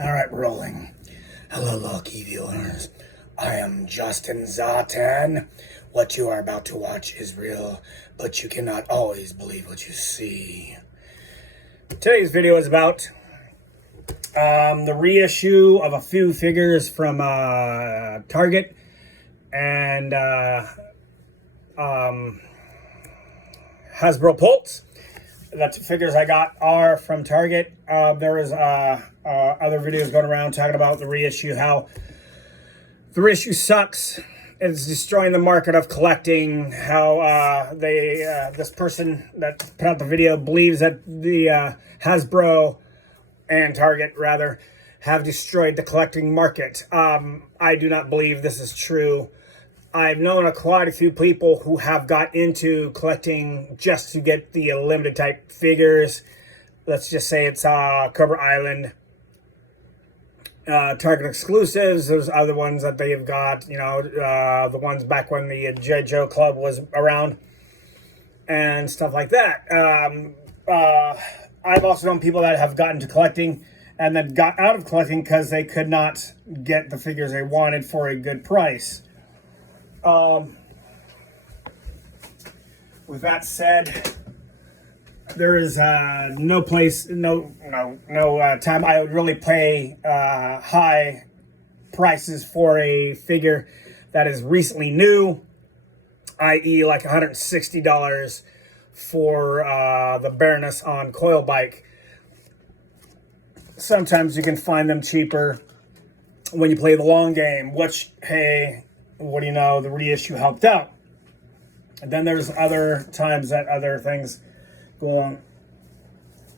All right, rolling. Hello, lucky viewers. I am Justin Zatan. What you are about to watch is real, but you cannot always believe what you see. Today's video is about the reissue of a few figures from Target and Hasbro Pulse. The figures I got are from Target. There is other videos going around talking about the reissue, how the reissue sucks. It's destroying the market of collecting. How this person that put out the video believes that the Hasbro and Target rather have destroyed the collecting market. I do not believe this is true. I've known quite a few people who have got into collecting just to get the limited type figures. Let's just say it's Cobra Island, Target exclusives. There's other ones that they have got, the ones back when the G.I. Joe Club was around and stuff like that. I've also known people that have gotten to collecting and then got out of collecting because they could not get the figures they wanted for a good price. With that said, there is no place, no time I would really pay high prices for a figure that is recently new, i.e. like $160 for the Baroness on coil bike. Sometimes you can find them cheaper when you play the long game, which, hey, what do you know, the reissue helped out. And then there's other times that other things go on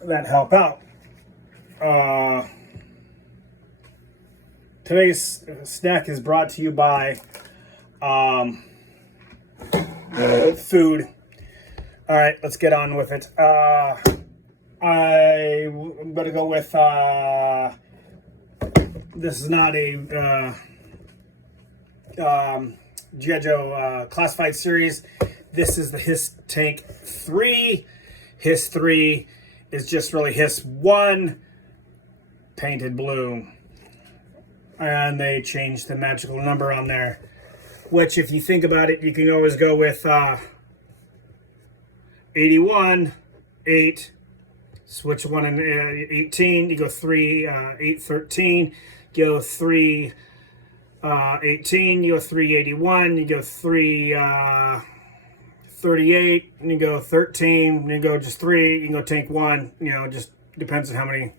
that help out. Today's snack is brought to you by food. All right, let's get on with it. I'm going to go with, this is not a G.I. Joe Classified series. This is the Hiss Tank 3. Hiss 3 is just really Hiss 1 painted blue. And they changed the magical number on there. Which, if you think about it, you can always go with 81, 8, switch 1 and 18. You go 3, 8, 13. Go 3, 18, you go 381, you go 338, and you go 13, and you go just 3, you can go tank 1, just depends on how many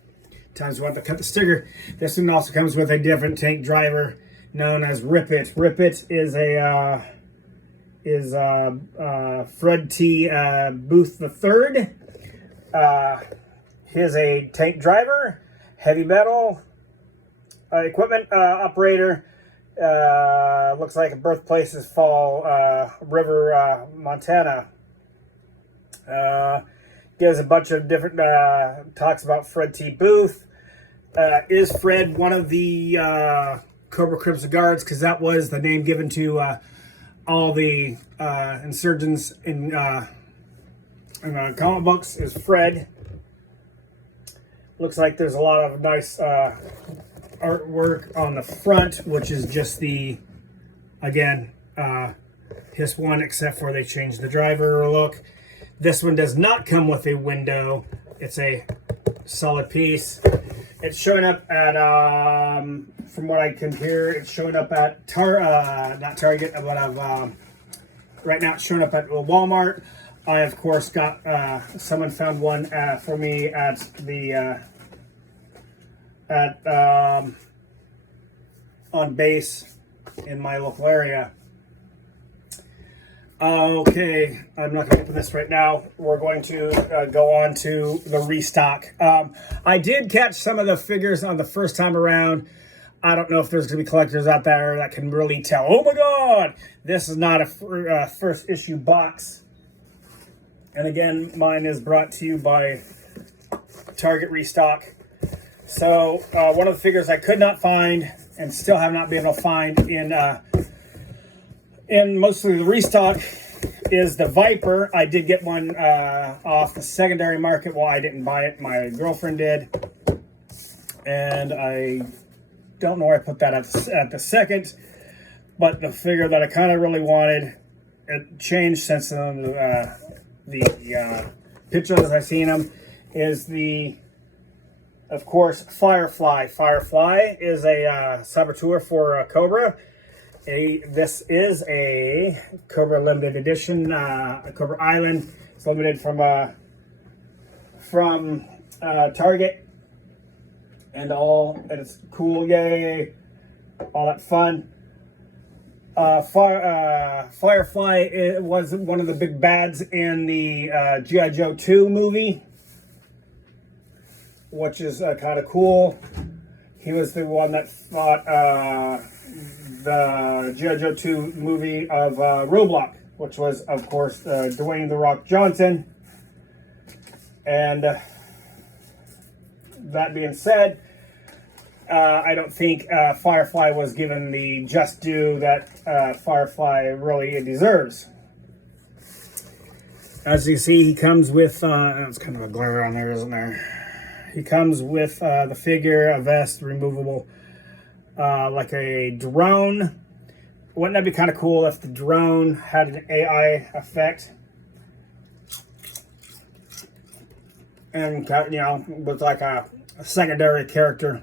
times you want to cut the sticker. This one also comes with a different tank driver known as Rip It. Rip It is Fred T. Booth III. Here's a tank driver, heavy metal, equipment operator. Looks like a birthplace is Fall River, Montana. Gives a bunch of different talks about Fred T. Booth. Is Fred one of the Cobra Crimson Guards? Because that was the name given to all the insurgents in comic books. Is Fred. Looks like there's a lot of nice artwork on the front, which is just the, again, Hiss 1, except for they changed the driver look. This one does not come with a window. It's a solid piece. It's showing up at, from what I can hear, it's showing up at, not Target, but right now it's showing up at Walmart. I, of course, got, someone found one for me at the, on base in my local area. Okay, I'm not going to open this right now. We're going to go on to the restock. I did catch some of the figures on the first time around. I don't know if there's going to be collectors out there that can really tell. Oh my God, this is not a first issue box. And again, mine is brought to you by Target Restock. So one of the figures I could not find and still have not been able to find in mostly the restock is the Viper. I did get one off the secondary market. Well, I didn't buy it. My girlfriend did. and I don't know where I put that at the second, but the figure that I kind of really wanted, it changed since the pictures I've seen him, is the, of course, Firefly. Firefly is a saboteur for Cobra. This is a Cobra limited edition, Cobra Island. It's limited from Target, and it's cool, yay, all that fun. Firefly was one of the big bads in the G.I. Joe 2 movie, which is kind of cool. He was the one that fought the G.I. Joe 2 movie of Roadblock, which was, of course, Dwayne "The Rock" Johnson. And that being said, I don't think Firefly was given the just due that Firefly really deserves. As you see, he comes with, it's kind of a glare on there, isn't there? He comes with the figure, a vest, removable, like a drone. Wouldn't that be kind of cool if the drone had an AI effect? And, you know, with like a secondary character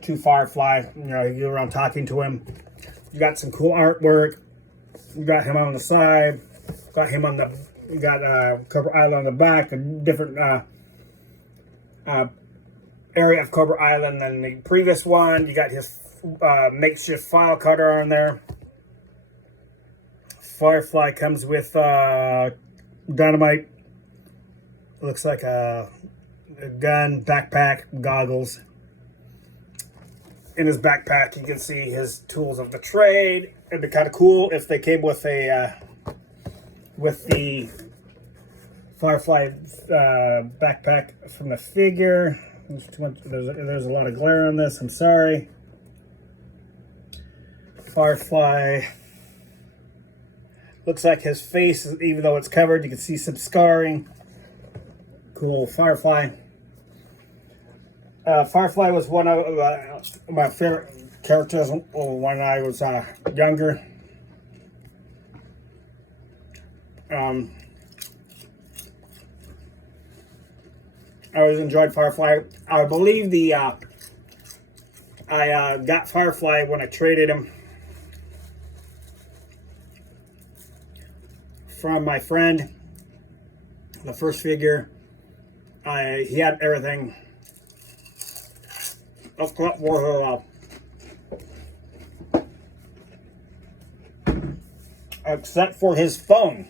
to Firefly. You know, you go around talking to him. You got some cool artwork. You got him on the side. Got him on the, you got Cobra Island on the back. A different area of Cobra Island than the previous one. You got his makeshift file cutter on there. Firefly comes with dynamite. Looks like a gun, backpack, goggles. In his backpack, you can see his tools of the trade. It'd be kind of cool if they came with a with the Firefly backpack from the figure. There's a lot of glare on this. I'm sorry. Firefly looks like his face, even though it's covered, you can see some scarring. Cool. Firefly. Firefly was one of my favorite characters when I was younger. I always enjoyed Firefly. I believe I got Firefly when I traded him from my friend. The first figure, he had everything. Except for his phone,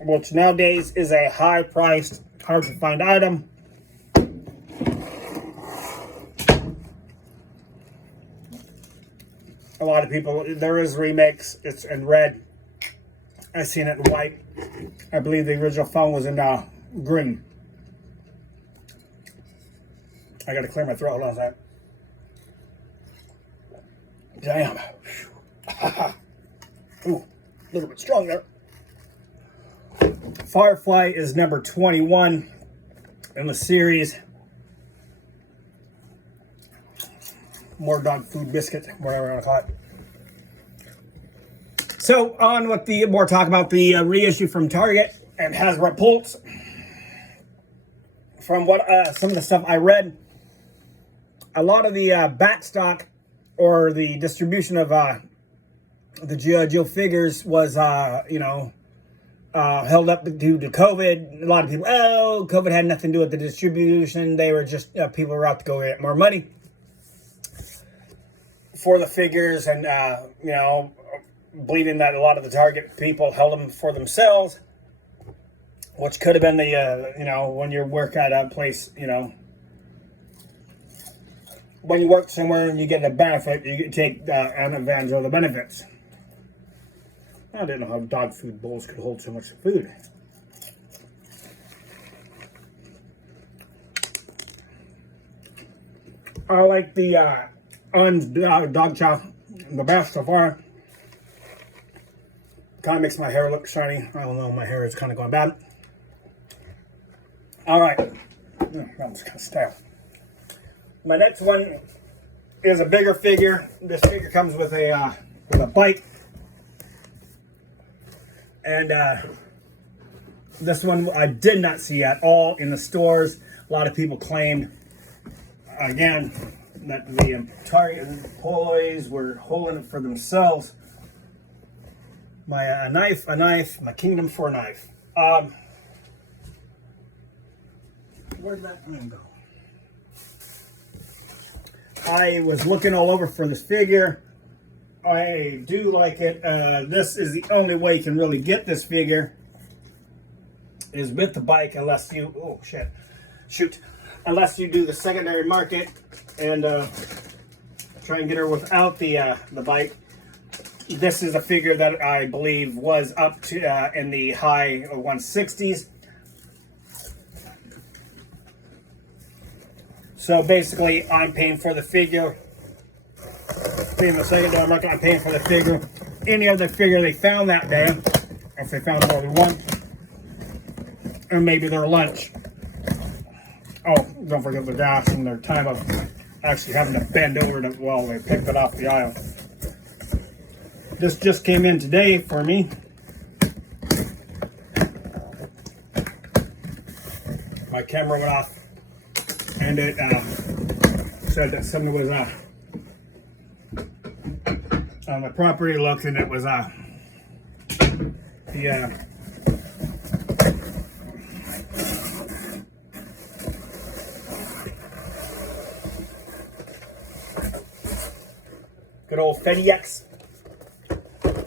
which nowadays is a high-priced, hard-to-find item. A lot of people, there is remakes. It's in red. I've seen it in white. I believe the original phone was in green. I gotta clear my throat. Hold on a sec. Damn. Ooh, a little bit strong there. Firefly is number 21 in the series. More dog food biscuit, whatever I want to call it. So on with the more talk about the reissue from Target and Hasbro Pulse. From what some of the stuff I read, a lot of the backstock or the distribution of the G.I. Joe figures was, held up due to COVID. A lot of people, COVID had nothing to do with the distribution. They were just, people were out to go get more money for the figures, and, believing that a lot of the Target people held them for themselves, which could have been the, when you work at a place, when you work somewhere and you get a benefit, you take an advantage of the benefits. I didn't know how dog food bowls could hold so much food. I like the dog chow the best so far. Kind of makes my hair look shiny. I don't know, my hair is kind of going bad. All right, I'm just gonna style. My next one is a bigger figure. This figure comes with a bike, and this one I did not see at all in the stores. A lot of people claimed, again, that the Target employees were holding it for themselves. My knife, my kingdom for a knife. Where'd that one go? I was looking all over for this figure. I do like it. This is the only way you can really get this figure is with the bike, unless you, oh shit, shoot, unless you do the secondary market and try and get her without the bike. This is a figure that I believe was up to in the high 160s. So basically, I'm paying for the figure. Being the secondary market, I'm paying for the figure. Any other figure they found that day, if they found more than one, or maybe their lunch. Oh, don't forget the gas and their time of actually having to bend over to, while they picked it off the aisle. This just came in today for me. My camera went off, and it said that something was on the property. Looked, and it was good old FedEx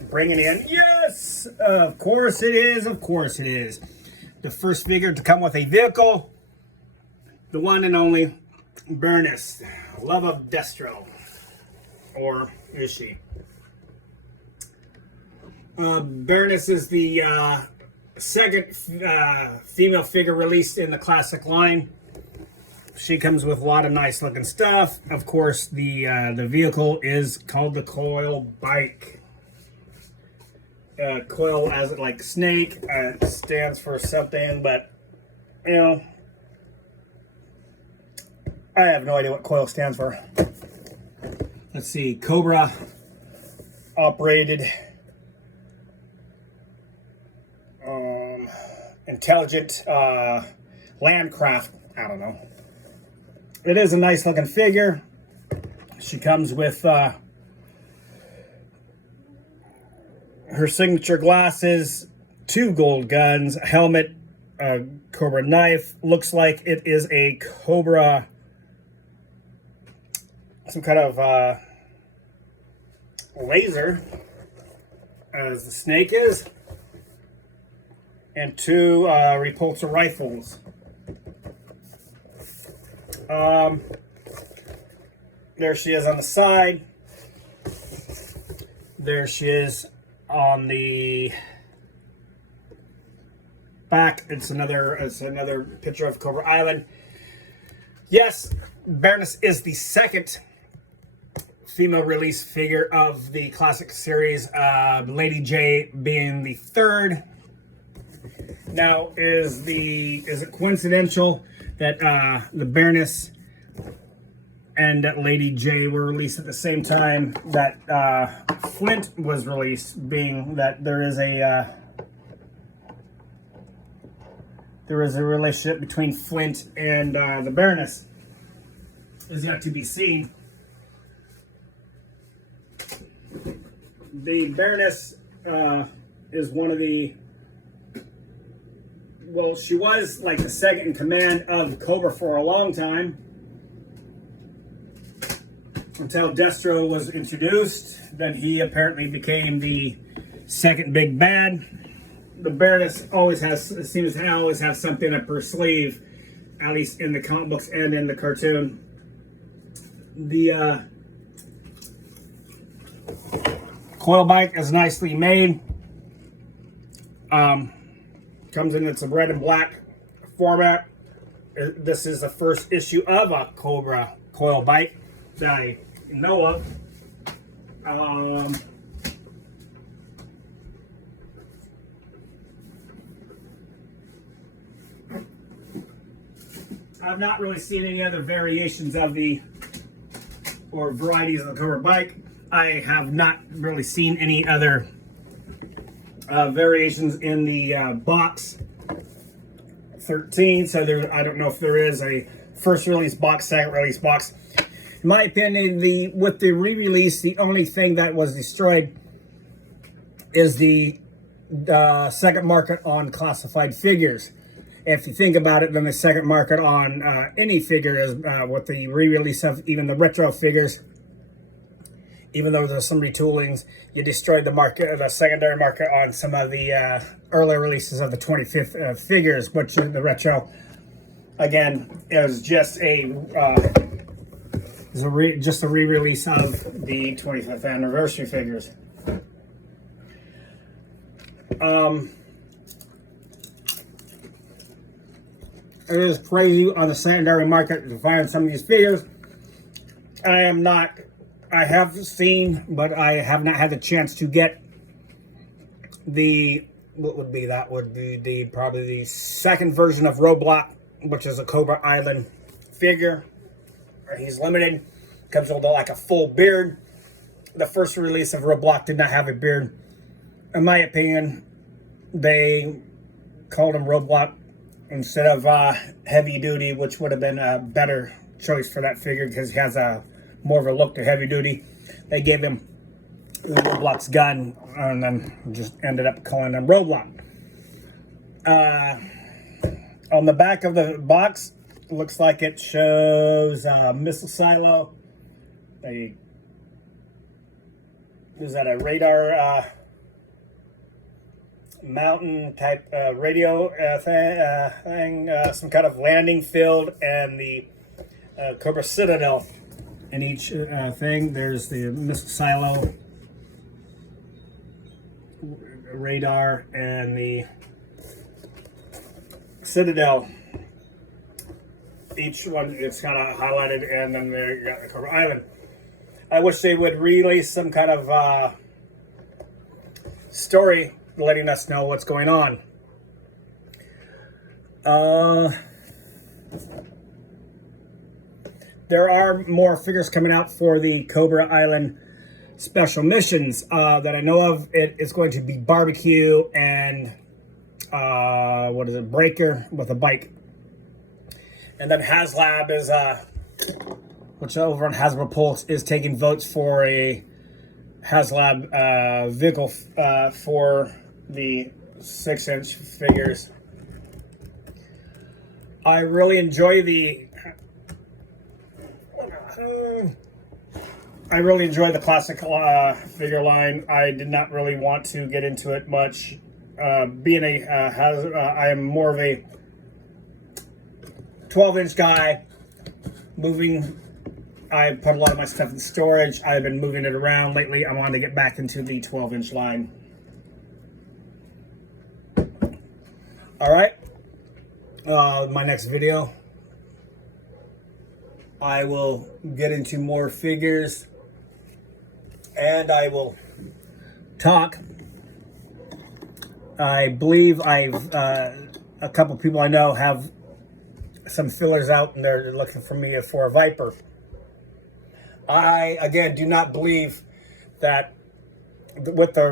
bringing in. Yes, of course it is. Of course it is. The first figure to come with a vehicle. The one and only Baroness, love of Destro, or is she? Baroness is the second female figure released in the classic line. She comes with a lot of nice looking stuff. Of course, the vehicle is called the Coil Bike. Coil, as it like snake, stands for something, but you know, I have no idea what coil stands for. Let's see, Cobra operated, intelligent landcraft. I don't know. It is a nice looking figure. She comes with her signature glasses, 2 gold guns, a helmet, a Cobra knife. Looks like it is a Cobra, some kind of laser, as the snake is, and 2 repulsor rifles. There she is on the side. There she is on the back. It's another picture of Cobra Island. Yes, Baroness is the second female release figure of the classic series. Lady J being the third. Now, is it coincidental that the Baroness and Lady J were released at the same time that Flint was released, being that there is a relationship between Flint and the Baroness is yet to be seen. The Baroness is one of the, well, she was like the second in command of Cobra for a long time, until Destro was introduced. Then he apparently became the second big bad. The Baroness seems to always have something up her sleeve, at least in the comic books and in the cartoon. The Coil Bike is nicely made. Comes in its red and black format. This is the first issue of a Cobra Coil Bike that I know of. I've not really seen any other variations of the, or varieties of the Cobra bike. I have not really seen any other variations in the box 13. So there, I don't know if there is a first release box, second release box. In my opinion, with the re-release, the only thing that was destroyed is the second market on classified figures. If you think about it, then the second market on any figure is with the re-release of even the retro figures. Even though there's some retoolings, you destroyed the market, the secondary market on some of the earlier releases of the 25th figures, which the retro, again, is just a re-release of the 25th anniversary figures. It is crazy on the secondary market to find some of these figures. I have seen, but I have not had the chance to get the, what would be, that would be probably the second version of Roblox, which is a Cobra Island figure. He's limited, comes with like a full beard. The first release of Roblox did not have a beard. In my opinion, they called him Roblox instead of heavy duty, which would have been a better choice for that figure because he has a more of a look to heavy duty. They gave him the Roblox gun and then just ended up calling him Roblox. On the back of the box, looks like it shows a missile silo. Is that a radar mountain type radio thing, some kind of landing field, and the Cobra Citadel in each thing. There's the missile silo, radar, and the Citadel. Each one it's kind of highlighted, and then there you got the Cobra Island. I wish they would release some kind of story letting us know what's going on. There are more figures coming out for the Cobra Island special missions that I know of. It is going to be barbecue and what is it, breaker with a bike. And then HasLab is, which over on Hasbro Pulse is taking votes for a HasLab vehicle for the 6-inch figures. I really enjoy the classic figure line. I did not really want to get into it much. Being I am more of a 12-inch guy. I put a lot of my stuff in storage. I've been moving it around lately. I wanted to get back into the 12-inch line. All right. My next video, I will get into more figures, and I will talk. I believe a couple people I know have some fillers out, and they're looking for me for a Viper. I, again, do not believe that with the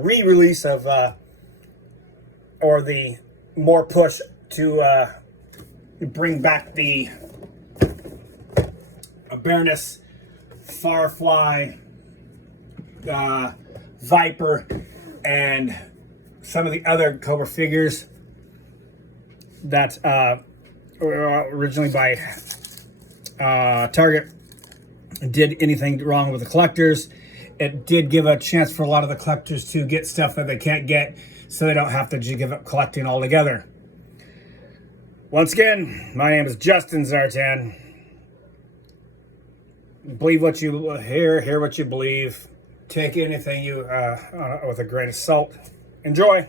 re-release of, or the more push to bring back the Baroness, Firefly, Viper, and some of the other Cobra figures that were originally by Target did anything wrong with the collectors. It did give a chance for a lot of the collectors to get stuff that they can't get, so they don't have to give up collecting altogether. Once again, my name is Justin Zartan. Believe what you hear what you believe. Take anything you with a grain of salt. Enjoy.